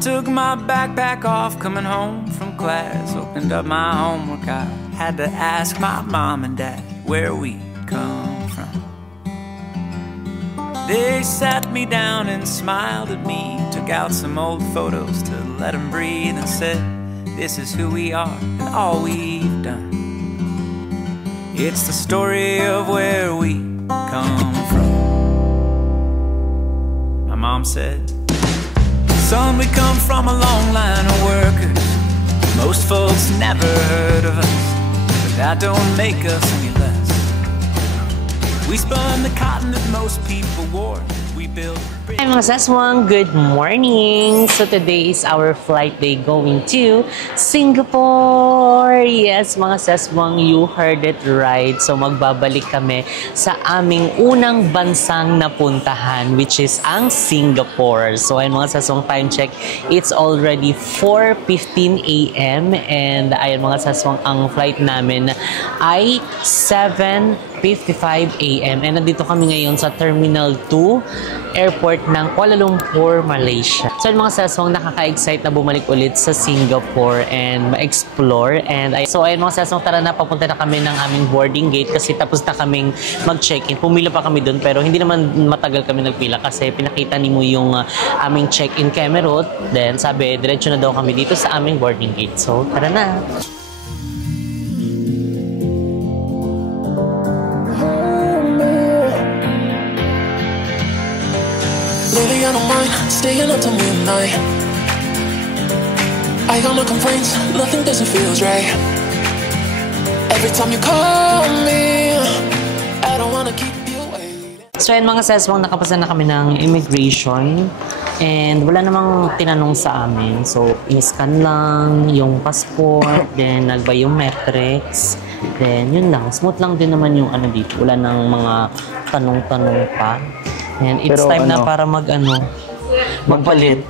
took my backpack off coming home from class, opened up my homework. I had to ask my mom and dad where we come from. They sat me down and smiled at me, took out some old photos to let them breathe, and said, this is who we are and all we've done. It's the story of where we come from. My mom said, son, we come from a long line of workers. Most folks never heard of us, but that don't make us any less. We spun the cotton that most people wore. We built. Hi mga saswang, good morning! So today is our flight day going to Singapore! Yes mga saswang, you heard it right. So magbabalik kami sa aming unang bansang napuntahan, which is ang Singapore. So ayun mga saswang, time check, it's already 4:15 AM and ayun mga saswang, ang flight namin ay 7:55 AM and nandito kami ngayon sa Terminal 2 Airport ng Kuala Lumpur, Malaysia. So mga saswang, nakaka-excite na bumalik ulit sa Singapore and ma-explore. And so ayun mga saswang, tara na, papunta na kami ng aming boarding gate kasi tapos na kaming mag-check-in. Pumila pa kami doon pero hindi naman matagal kami nagpila kasi pinakita ni mo yung aming check-in camera. Then sabi, diretso na daw kami dito sa aming boarding gate. So tara na! Lately I don't mind staying up till midnight. I got no complaints, nothing doesn't feel right. Every time you call me, I don't wanna keep you waiting. So yan mga saswang, nakapasa na kami ng immigration and wala namang tinanong sa amin. So in-scan lang yung passport, then nag-biometrics, then yun lang. Smooth lang din naman yung ano dito. Wala nang mga tanong-tanong pa. And it's pero time na para magpalit.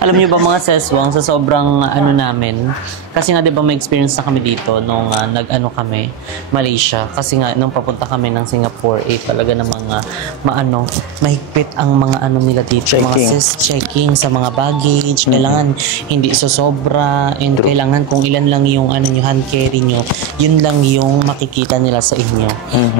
Alam niyo ba mga seswang, sa sobrang ano namin, kasi nga 'di ba may experience na kami dito nung kami Malaysia, kasi nga nung papunta kami ng Singapore talaga namang mahigpit ang mga nila dito, mga checking sa mga baggage, kailangan hindi sobra and kailangan kung ilan lang yung yung hand carry nyo, yun lang yung makikita nila sa inyo.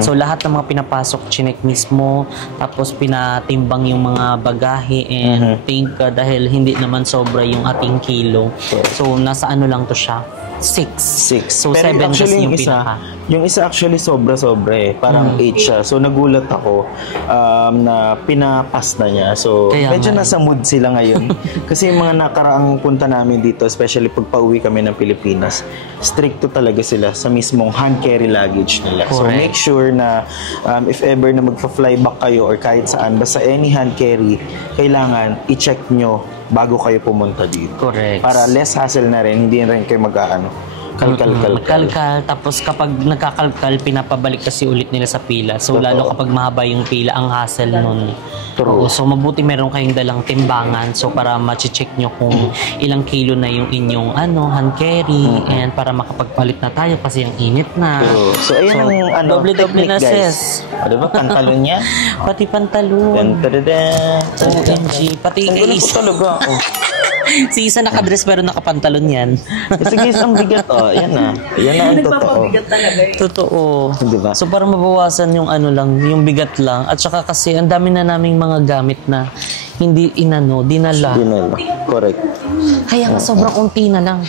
So lahat ng mga pinapasok chinek mismo, tapos pinatimbang yung mga bagahe and think dahil hindi naman sobra yung ating kilo. So nasa lang to siya? 6. So pero 7 actually yung pinaka. Yung isa actually sobra-sobra Parang 8 siya. So nagulat ako na pinapas na niya. So kaya medyo nasa mood sila ngayon. Kasi yung mga nakaraang punta namin dito, especially pag pauwi kami ng Pilipinas, stricto talaga sila sa mismong hand carry luggage nila. Correct. So make sure na if ever na magfa-fly back kayo or kahit saan, basta any hand carry, kailangan i-check nyo bago kayo pumunta dito. Correct. Para less hassle na rin, hindi rin kayo kalkal. Tapos kapag nagkakalkal, pinapabalik kasi ulit nila sa pila. So lalo kapag mahaba yung pila, ang hassle nun. True. So mabuti meron kayong dalang timbangan, so para ma-check nyo kung ilang kilo na yung inyong hand carry and para makapagpalit na tayo kasi yung init na. True. So ayun ang doble na sis. O diba, pantalon niya? Pati pantalon. OMG, pati case. Si Isa nakadress pero nakapantalon yan. Sige, ang bigat yan na. Yan na ang totoo. Totoo. Diba? So para mabawasan yung yung bigat lang. At saka kasi ang dami na naming mga gamit na hindi dinala. Correct. Kaya nga sobrang unti na lang.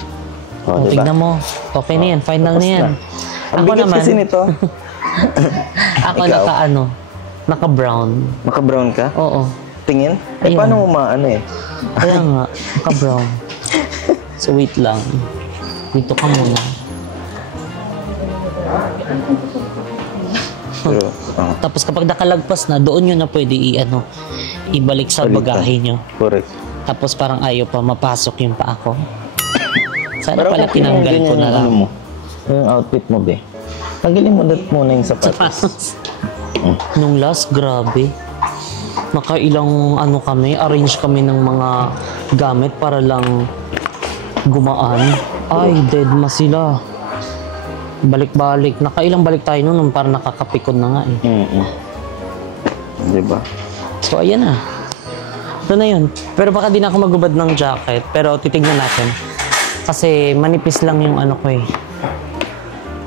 Diba? Tignan mo. Okay na yan. Final na yan. Ang bigat naman, kasi nito. Ako naka-brown. Naka-brown ka? Oo. Tingin? Paano mo Kaya nga, naka-brown. So wait lang. Dito ka muna. Tapos kapag nakalagpas na, doon yun na pwede ibalik sa bagahe nyo. Correct. Tapos parang ayaw pa mapasok yung paa ko. Sana pala tinanggal ko na lang. Yung outfit mo, be. Tanggalin mo muna yung sapatos. Nung last, grabe. Nakailang arrange kami ng mga gamit para lang gumaan. Ay, dead ma sila. Balik-balik. Nakailang balik tayo noon para nakakapikon na nga Diba? So, ayan na. Ito na yun. Pero baka di na ako magubad ng jacket. Pero titignan natin. Kasi manipis lang yung ano ko eh.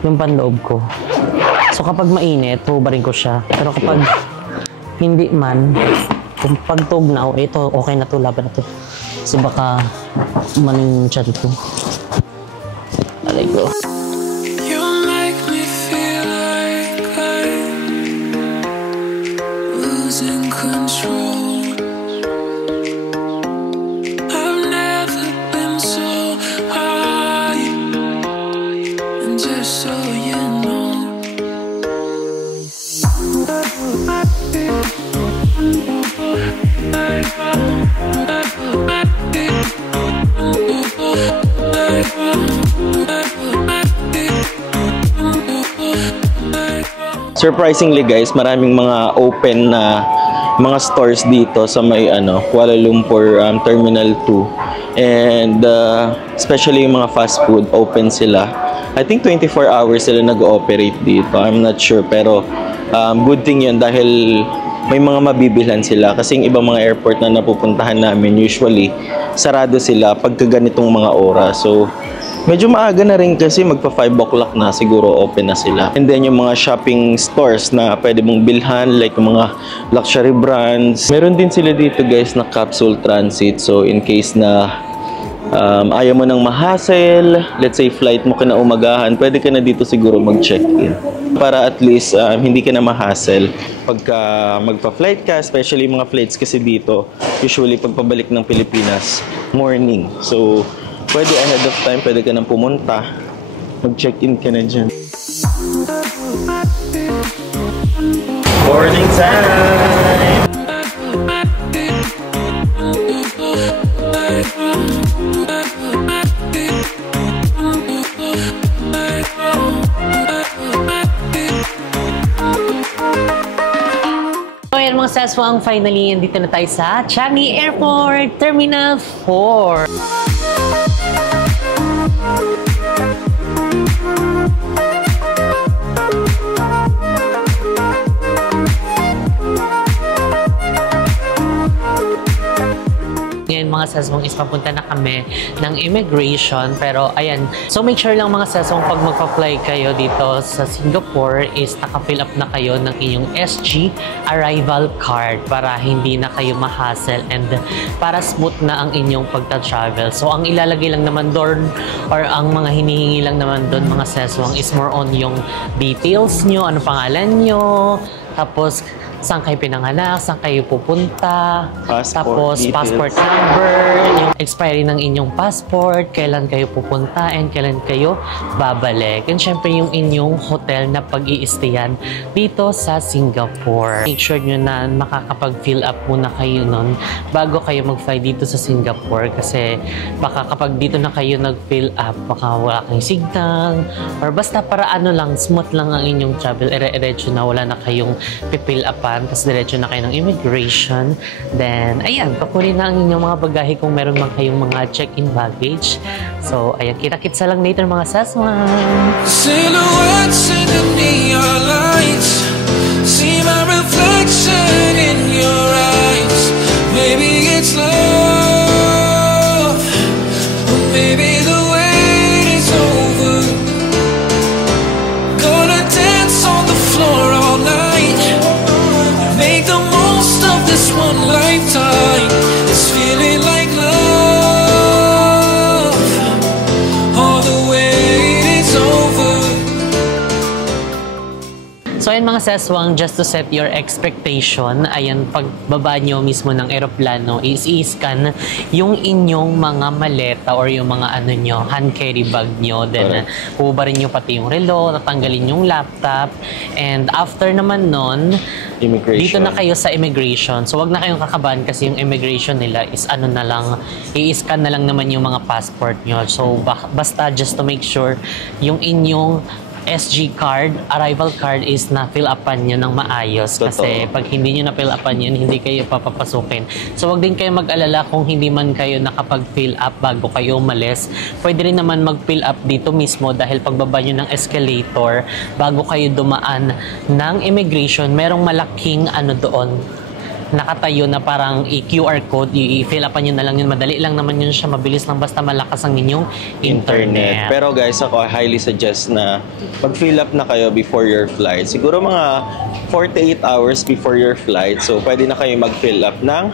Yung panloob ko. So kapag mainit, hubarin ko siya. Pero kapag hindi man, kung pagtugnaw, ito okay na to, laban na to. Kasi baka maning chan ko. Alay ko. You make me feel like I'm losing control. I've never been so high, and just so you know. Surprisingly guys, maraming mga open na mga stores dito sa may Kuala Lumpur Terminal 2. And especially yung mga fast food, open sila. I think 24 hours sila nag-ooperate dito. I'm not sure, pero good thing yun dahil may mga mabibilhan sila. Kasi yung ibang mga airport na napupuntahan namin, usually sarado sila pagka ganitong mga oras. So medyo maaga na rin kasi magpa 5 o'clock na siguro open na sila. And then yung mga shopping stores na pwede mong bilhan, like yung mga luxury brands. Meron din sila dito guys na capsule transit. So in case na ayaw mo nang ma-hassle, let's say flight mo kinaumagahan, pwede ka na dito siguro mag-check-in. Para at least hindi ka na ma-hassle pagka magpa-flight ka, especially mga flights kasi dito, usually pagpabalik ng Pilipinas, morning. So pwede ahead of time, pwede ka nang pumunta. Mag-check-in ka na dyan. Boarding time! So yan mga saswang, finally, andito na tayo sa Changi Airport Terminal 4. Ngayon mga saswang is papunta na kami ng immigration, pero ayan, so make sure lang mga saswang pag magpa-fly kayo dito sa Singapore is naka-fill up na kayo ng inyong SG arrival card para hindi na kayo ma-hassle and para smooth na ang inyong pagta-travel. So ang ilalagay lang naman doon or ang mga hinihingi lang naman doon mga saswang is more on yung details nyo, ano pangalan nyo, tapos saan kayo pinanganak, saan kayo pupunta, tapos details, passport number, yung expiry ng inyong passport, kailan kayo pupunta, and kailan kayo babalik. And syempre yung inyong hotel na pag-i-stayan dito sa Singapore. Make sure nyo na makakapag-fill up muna kayo nun bago kayo mag-fly dito sa Singapore kasi baka kapag dito na kayo nag-fill up, baka wala kayong signal or basta para ano lang, smooth lang ang inyong travel, ere-erecho na wala na kayong pipill up tapos diretso na kayo ng immigration. Then, ayan, pakunin na ang inyong mga bagahe kung meron man kayong mga check-in baggage. So, ayan, kita-kitsa lang later mga saswang. Silhouettes in the neon lights, see my reflection in your eyes. Maybe it's love, or maybe the wait is over. Gonna dance on the floor all night. Make the most of this one lifetime. It's feeling like love. All the wait is over. So ayun mga saswang, just to set your expectation, ayan, pagbaba nyo mismo ng eroplano is i-scan yung inyong mga maleta or yung mga ano nyo, hand carry bag nyo. Then hubarin nyo pati yung relo, tatanggalin yung laptop, and after naman nun, dito na kayo sa immigration. So wag na kayong kakabahan kasi yung immigration nila is ano na lang, i-scan na lang naman yung mga passport nyo. So basta just to make sure yung inyong SG card, arrival card is na-fill upan nyo ng maayos. Kasi pag hindi nyo na-fill upan yun, hindi kayo papapasukin. So wag din kayo mag-alala kung hindi man kayo nakapag-fill up bago kayo umalis. Pwede rin naman mag-fill up dito mismo dahil pagbaba nyo ng escalator, bago kayo dumaan ng immigration, merong malaking ano doon, nakatayo na parang i-QR code, i-fill upan nyo na lang yun. Madali lang naman yun siya, mabilis lang basta malakas ang inyong internet. Pero guys, ako highly suggest na mag-fill up na kayo before your flight. Siguro mga 48 hours before your flight. So, pwede na kayo mag-fill up ng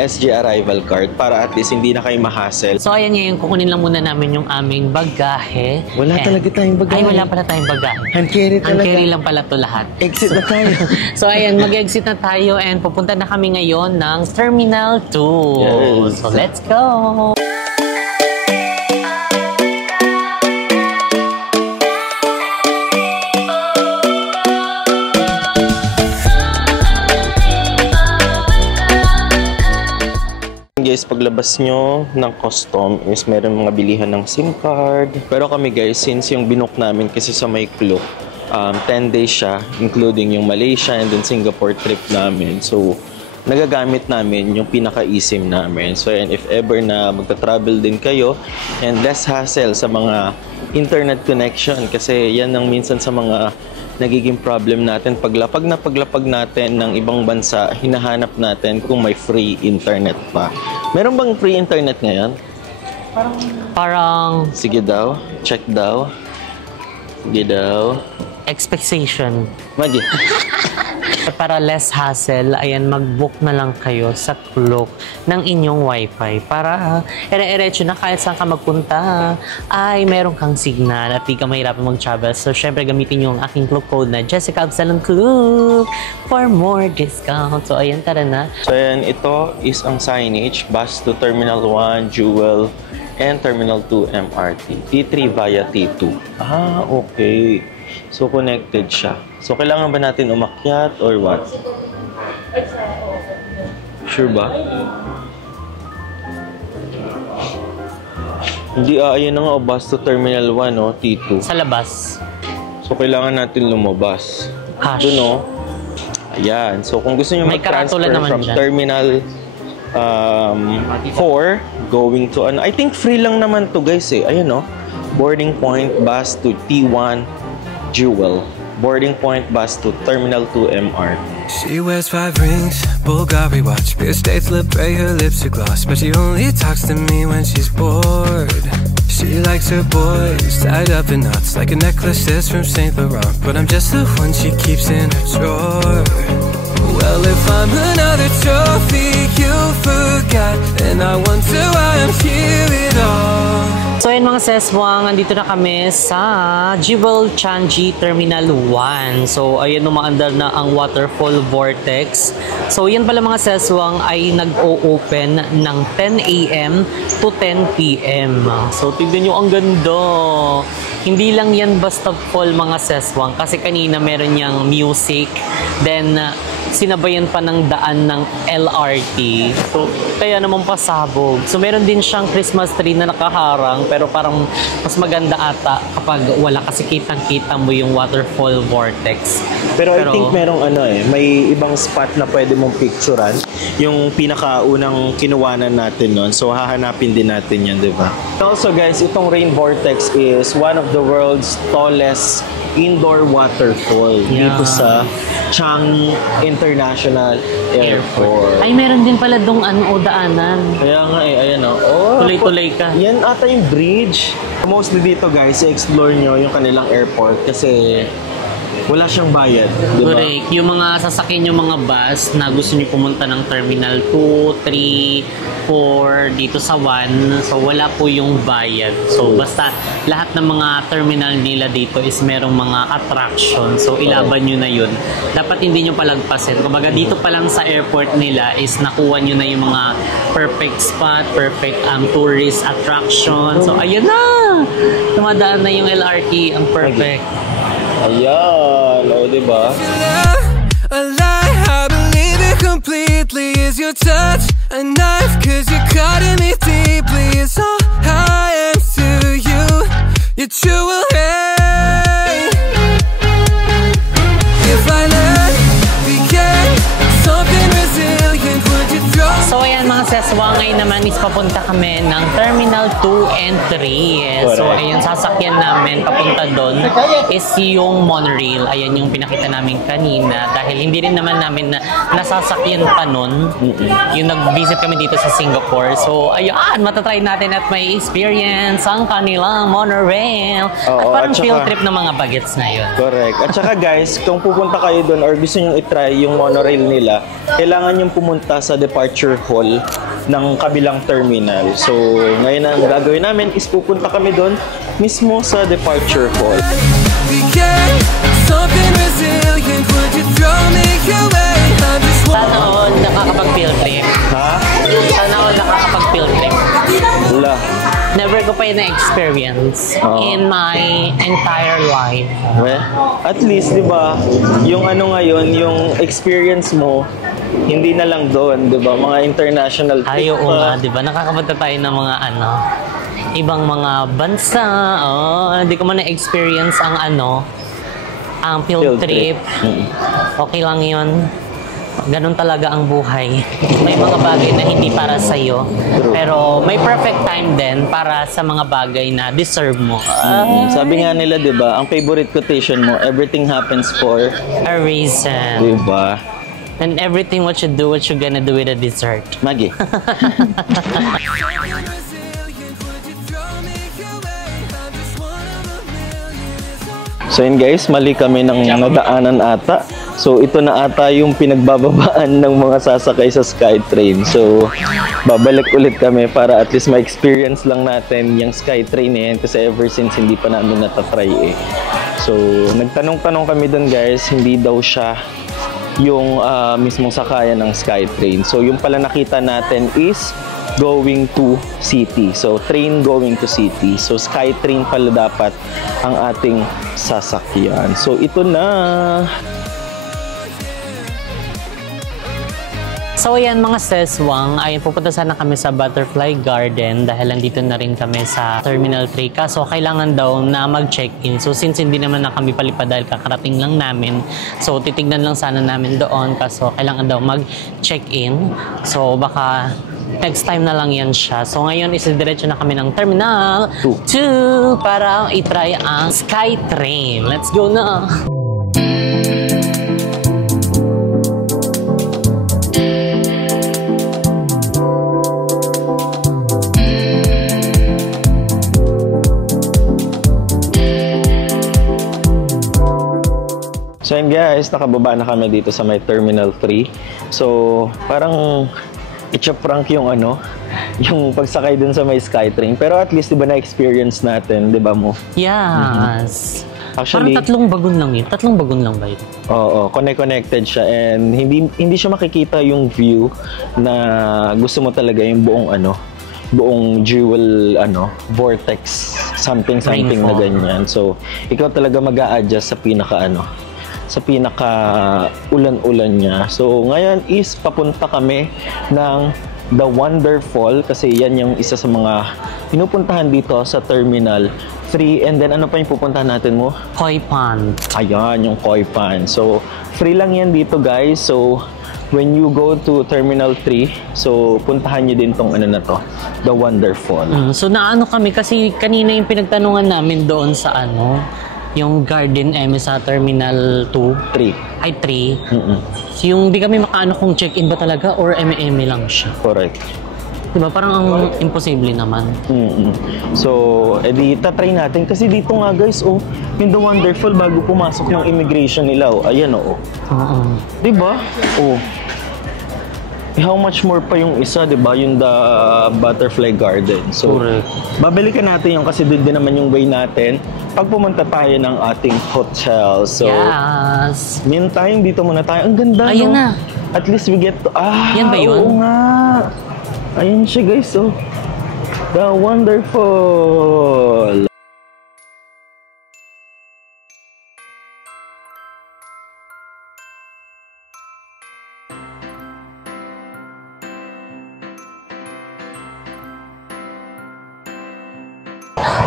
SG arrival card para at least hindi na kayo ma-hassle. So, ayan ngayon, kukunin lang muna namin yung aming bagahe. Wala talaga tayong bagahe. Ay, wala pala tayong bagahe. Hand carry talaga. Hand carry lang pala to lahat. Exit na tayo. So, ayan, mag-exit na tayo and pupunta na kami ngayon ng Terminal 2. Yes. So, let's go! Guys, paglabas nyo ng custom is meron mga bilihan ng SIM card. Pero kami guys, since yung binook namin kasi sa may Klook, 10 days siya, including yung Malaysia and then Singapore trip namin. So, nagagamit namin yung pinaka-eSIM namin. So, and if ever na magta-travel din kayo, and less hassle sa mga internet connection kasi yan ang minsan sa mga nagiging problem natin paglapag natin ng ibang bansa, hinahanap natin kung may free internet pa. Meron bang free internet ngayon? Parang Sige daw. Check daw. Sige daw. expectation. Magi. Para less hassle, ayan, mag-book na lang kayo sa Klook ng inyong wifi para ere-erecho na kahit saan ka magpunta ay meron kang signal at di ka mahirapan mag-travel. So, syempre, gamitin nyo ang aking Klook code na Jessica Absalon Klook for more discount. So, ayan, tara na. So, ayan, ito is ang signage, bus to Terminal 1, Jewel, and Terminal 2 MRT. T3 via T2. Ah, okay. So, connected siya. So, kailangan ba natin umakyat or what? Sure ba? Hindi, ayan na nga, bus to Terminal 1, no? T2. Sa labas. So, kailangan natin lumabas. Hash. Doon, no? Ayan. So, kung gusto nyo May mag-transfer karatula naman from dyan. Terminal 4 going to, I think free lang naman to guys eh. Ayan, no? Boarding point bus to T1 Jewel. Boarding point bus to Terminal 2 MR. She wears 5 rings, Bulgari watch, beer stains lip ray, her lips are gloss, but she only talks to me when she's bored. She likes her boys tied up in knots like a necklace is from Saint Laurent, but I'm just the one she keeps in her drawer. Well, if I'm another trophy you forgot, then I wonder why I'm here at all. So ayun mga seswang, andito na kami sa Jewel Changi Terminal 1. So ayun, umaandar na ang waterfall vortex. So yan pala mga seswang ay nag-o-open ng 10 AM to 10 PM. So tignan nyo, ang ganda. Hindi lang yan basta fall mga seswang kasi kanina meron niyang music. Then sinabayan pa ng daan ng LRT. So kaya naman pasabog. So meron din siyang Christmas tree na nakaharang pero parang mas maganda ata kapag wala kasi kitang-kita mo yung waterfall vortex. Pero I think merong may ibang spot na pwede mong picturean. Yung pinakaunang kinuwanan natin nun. So hahanapin din natin yan, di ba? Also guys, itong rain vortex is one of the world's tallest indoor waterfall dito sa Changi International Airport. Ay, meron din pala dong daanan. Kaya nga ayan oh. Tuloy-tuloy ka. Yan ata yung bridge. Mostly dito guys, i-explore nyo yung kanilang airport kasi wala siyang bayad, di ba? Correct. Yung mga sasakyan, yung mga bus na gusto niyo pumunta ng Terminal 2, 3, 4, dito sa 1, so wala po yung bayad. So basta lahat ng mga terminal nila dito is merong mga attraction. So ilaban nyo na yun. Dapat hindi nyo palagpasin. Kumbaga dito pa lang sa airport nila is nakuha nyo na yung mga perfect spot, perfect tourist attraction. So ayun na! Tumadaan na yung LRT, ang perfect. Ayan, diba? A lie, I believe it completely. Is your touch a knife? Cause you're cutting me deeply. It's all I am to you. Your true will hate. If I let begin something resilient, would you throw? So ayan mga seswa, Seswangay naman is papunta kami ng Terminal 2 and 3. So, Correct. ayun, sasakyan namin papunta doon is yung monorail. Ayan yung pinakita namin kanina. Dahil hindi rin naman namin nasasakyan pa nun. Yung nag-visit kami dito sa Singapore. So, ayun, matatry natin at may experience ang kanilang monorail. At Oo, parang at saka- field trip ng mga bagets na yun. Correct. At saka guys, kung pupunta kayo doon or gusto nyo itry yung monorail nila, kailangan nyo pumunta sa departure hall ng kabilang terminal. So, ngayon ang gagawin namin is pupunta kami doon mismo sa departure hall. Became something resilient. Would you throw me away? I just Sana all nakakapag-field trip. Ha? Sana all nakakapag-field trip. Wala. Never ko pa yun na-experience in my entire life. Well, at least, di ba, yung ano ngayon, yung experience mo, hindi na lang doon, di ba? Mga international trip Ay, oo pa. nga, di ba? Nakakapunta tayo ng mga ibang mga bansa. Hindi ko man na-experience ang ang field trip. Okay lang yun. Ganun talaga ang buhay. May mga bagay na hindi para sa'yo. Pero may perfect time din para sa mga bagay na deserve mo. Sabi nga nila, di ba, ang favorite quotation mo, everything happens for, A reason. di ba? And everything what you do, what you gonna do with a dessert. Maggie. So yun guys, mali kami ng nadaanan ata. So ito na ata yung pinagbababaan ng mga sasakay sa SkyTrain. So babalik ulit kami para at least ma-experience lang natin yung SkyTrain na yan kasi ever since hindi pa namin natatry eh. So nagtanong-tanong kami dun guys, hindi daw siya yung mismong sakayan ng SkyTrain. So yung pala nakita natin is going to city. So train going to city. So SkyTrain pala dapat ang ating sasakyan. So ito na. So ayan mga seswang, ayun pupunta sana kami sa Butterfly Garden dahil nandito na rin kami sa Terminal 3. Kaso kailangan daw na mag-check-in. So since hindi naman na kami palipad dahil kakarating lang namin, so titignan lang sana namin doon. Kaso kailangan daw mag-check-in. So baka next time na lang yan siya. So ngayon isidiretso na kami ng Terminal 2 para itry ang SkyTrain. Let's go na! So yun guys, nakababa na kami dito sa may Terminal 3. So parang itcha-prank yung yung pagsakay dun sa may SkyTrain. Pero at least diba na-experience natin, diba mo? Yes! Actually, parang 3 bagon lang yun. 3 bagon lang ba yun? Oo, connected siya and hindi siya makikita yung view na gusto mo talaga yung buong jewel vortex something na Rainfall. ganyan. So ikaw talaga mag-a-adjust sa pinaka ulan-ulan niya. So ngayon is papunta kami ng The Wonderfall kasi yan yung isa sa mga pinupuntahan dito sa Terminal 3. And then ano pa yung pupuntahan natin mo? Koi Pond. Ayan, yung Koi Pond. So free lang yan dito guys. So when you go to Terminal 3, so puntahan nyo din tong The Wonderfall. So naano kami kasi kanina yung pinagtanungan namin doon sa yung Garden M sa Terminal 2. 3. Ay, 3. So yung di kami makaano kung check-in ba talaga or M&M lang siya. Correct. Diba? Parang ang imposible naman. So, edi tatry natin kasi dito nga guys, yung The Wonderful bago pumasok ng immigration nila, ayan Oo. Diba? How much more pa yung isa, diba? Yung The Butterfly Garden. So, Correct. babalikan natin yung kasi doon din naman yung way natin pag pumunta tayo ng ating hotel. So, Yes! meantime, dito muna tayo. Ang ganda, Ayan no? na. At least we get to... Yan ba yun? Oo nga. Ayan siya, guys, The Wonderful.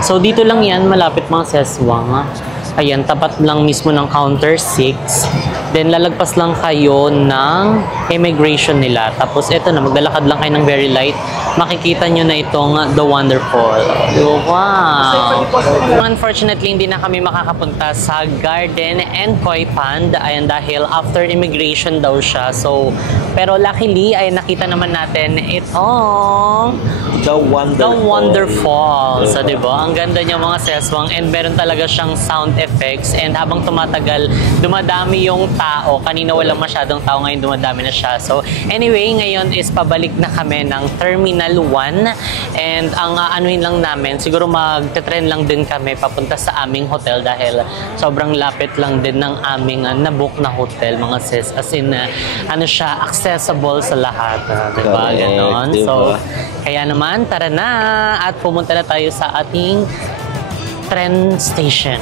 So dito lang yan, malapit mga seswang. Ayan, tapat lang mismo ng counter 6. Then, lalagpas lang kayo ng immigration nila. Tapos, eto na, maglalakad lang kayo ng very light. Makikita nyo na itong The Wonderful. Wow! Unfortunately, hindi na kami makakapunta sa Garden and Koi Pond. Ayan, dahil after immigration daw siya. So, pero luckily, ay nakita naman natin itong The Wonderful. So, diba? Ang ganda niya mga seswang and meron talaga siyang sound effects and habang tumatagal, dumadami yung tao. Kanina walang masyadong tao, ngayon dumadami na siya. So, anyway, ngayon is pabalik na kami ng Terminal 1 and ang anuhin lang namin, siguro magte-tren lang din kami papunta sa aming hotel dahil sobrang lapit lang din ng aming nabook na hotel, mga sis. As in, ano siya, accessible sa lahat. Diba? Ganon. Diba? So, kaya naman, tara na at pumunta na tayo sa ating train station.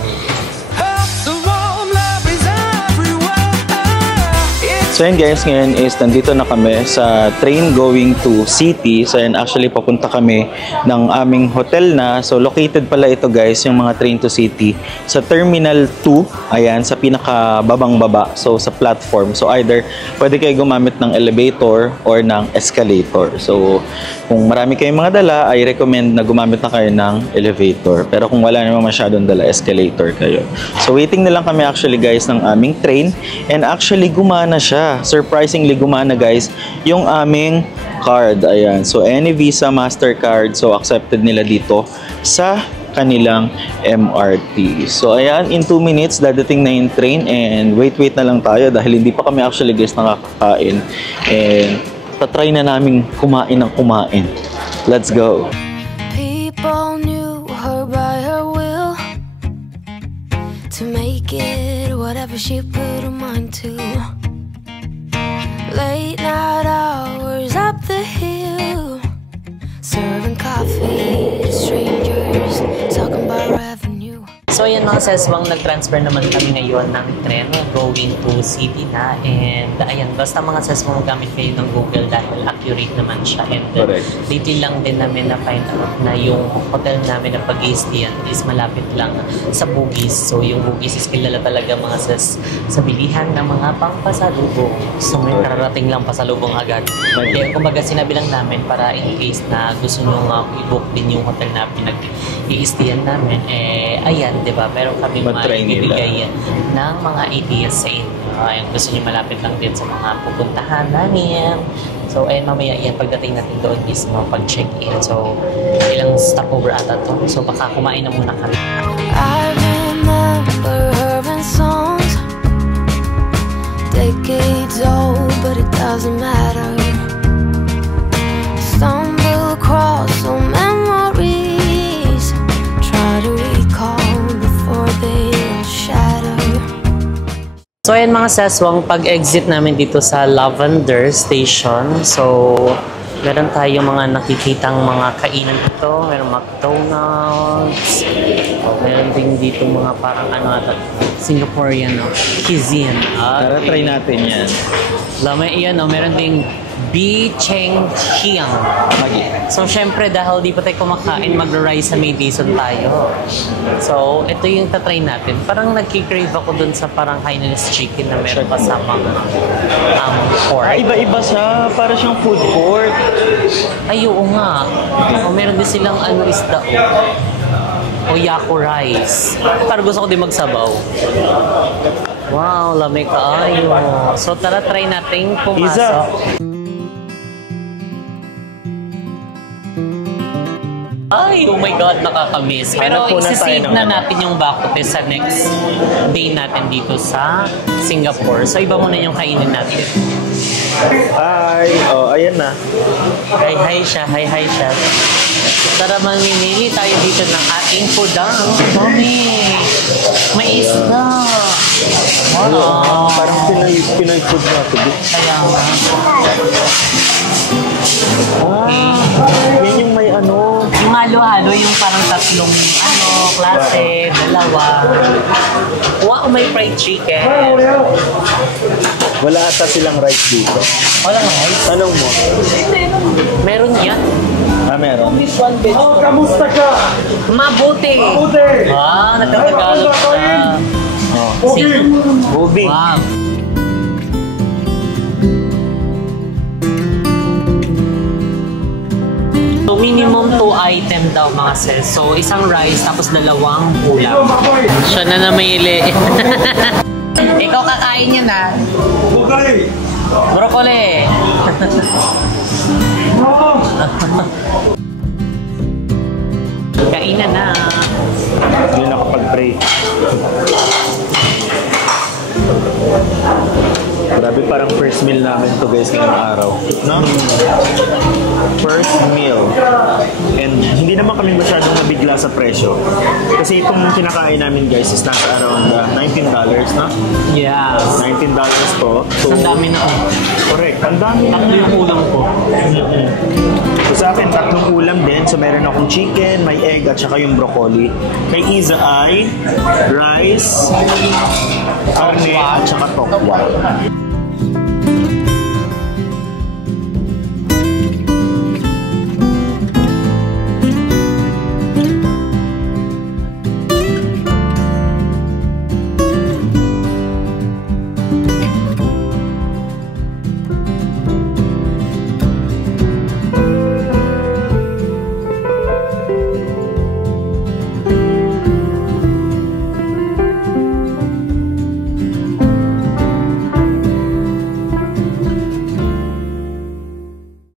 So yun guys, ngayon is nandito na kami sa train going to city. So yun, actually papunta kami ng aming hotel na. So located pala ito guys, yung mga train to city sa Terminal 2. Ayan, sa pinakababang baba. So sa platform. So either pwede kayo gumamit ng elevator or ng escalator. So kung marami kayong mga dala, I recommend na gumamit na kayo ng elevator. Pero kung wala naman masyadong dala, escalator kayo. So waiting na lang kami actually guys ng aming train. And actually gumana siya. Surprisingly gumana guys yung aming card. Ayan. So any Visa, Mastercard, so accepted nila dito sa kanilang MRT. So ayan, in 2 minutes dadating na yung train and wait na lang tayo dahil hindi pa kami actually guys nakakakain. And tatry na namin kumain ng kumain. Let's go! People knew her by her will to make it whatever she put her mind to. Late night hours up the hill, serving coffee to strangers, talking about revenue. So ayan mga seswang, nag-transfer naman kami ngayon ng tren going to city na and ayan, basta mga seswang magamit kayo ng Google dahil accurate naman siya and lately lang din namin na find out na yung hotel namin na pag-i-stayan is malapit lang sa Bugis. So yung Bugis is kilala talaga mga ses sa bilihan ng mga pangpasalubong. So may kararating lang pasalubong agad. Kaya kumbaga sinabi lang namin para in case na gusto nyo i-book din yung hotel na pinag-i-stayan namin, ayan, diba? Meron kami maibibigay ng mga ideas sa inyo. Ayun, gusto niyo malapit lang din sa mga pupuntahan namin. So, ayun, mamaya yan, pagdating natin doon mismo, pag-check-in. So, ilang stopover ata to. So, baka kumain na muna kami. I remember her in songs, decades old, but it doesn't matter. Stumble across some memories, try to recall before they shatter. So ayan mga seswang, pag-exit namin dito sa Lavender Station. So meron tayong mga nakikitang mga kainan dito. Meron McDonald's. Meron din dito mga parang ano ata, Singaporean cuisine. Tara, try natin yan. Lamay iyan, meron ding Bee Cheng Hiang. So, syempre, dahil di pa tayo kumakain, magra-rice sa May Dizon tayo. So, ito yung tatry natin. Parang nagkikrave ako dun sa parang Hainanese chicken na meron kasamang pork. Iba-iba siya. Para siyang food court. Ay, oo nga. Meron din silang isda. Oyako rice. Parang gusto ko din magsabaw. Wow, lamig kaayo. So, tara, try natin pumasok. Ay, oh my God, nakakamiss. Pero isi-save na natin yung bakote sa next day natin dito sa Singapore. So, iba muna yung kainin natin. Hi! Oh, ayan na. Hi siya. Tara, mamimili tayo dito ng ating food. Dami! May isda! Wow! Parang Pinoy food na ito. Kaya nga. Okay. Yan yung may ano. Yung halo-halo, yung parang tatlong klase, dalawa. Wow, may fried chicken. Wala ata silang rice dito. Walang rice. Tanong mo. Meron yan. Meron. Kamusta ka? Mabuti! Nagkatagalog siya. Movie. Wow! So, minimum 2 item daw mga sis. So, isang rice tapos 2 ulam. Siya na namili. Ikaw kakain yun na. Broccoli! Kainan na. Hindi nakapag-pray. Grabe, parang first meal namin to guys ngayong araw. No? First meal. And hindi naman kami masyadong nabigla sa presyo. Kasi itong kinakain namin guys is nasa around $19, no? Yeah. $19 po. So, Ang dami na ako. correct. Ang dami na. 3 yung ulam ko. So sa akin, 3 ulam din. So meron akong chicken, may egg, at saka yung broccoli. Kay Iza ay rice, karne, at saka tokwa.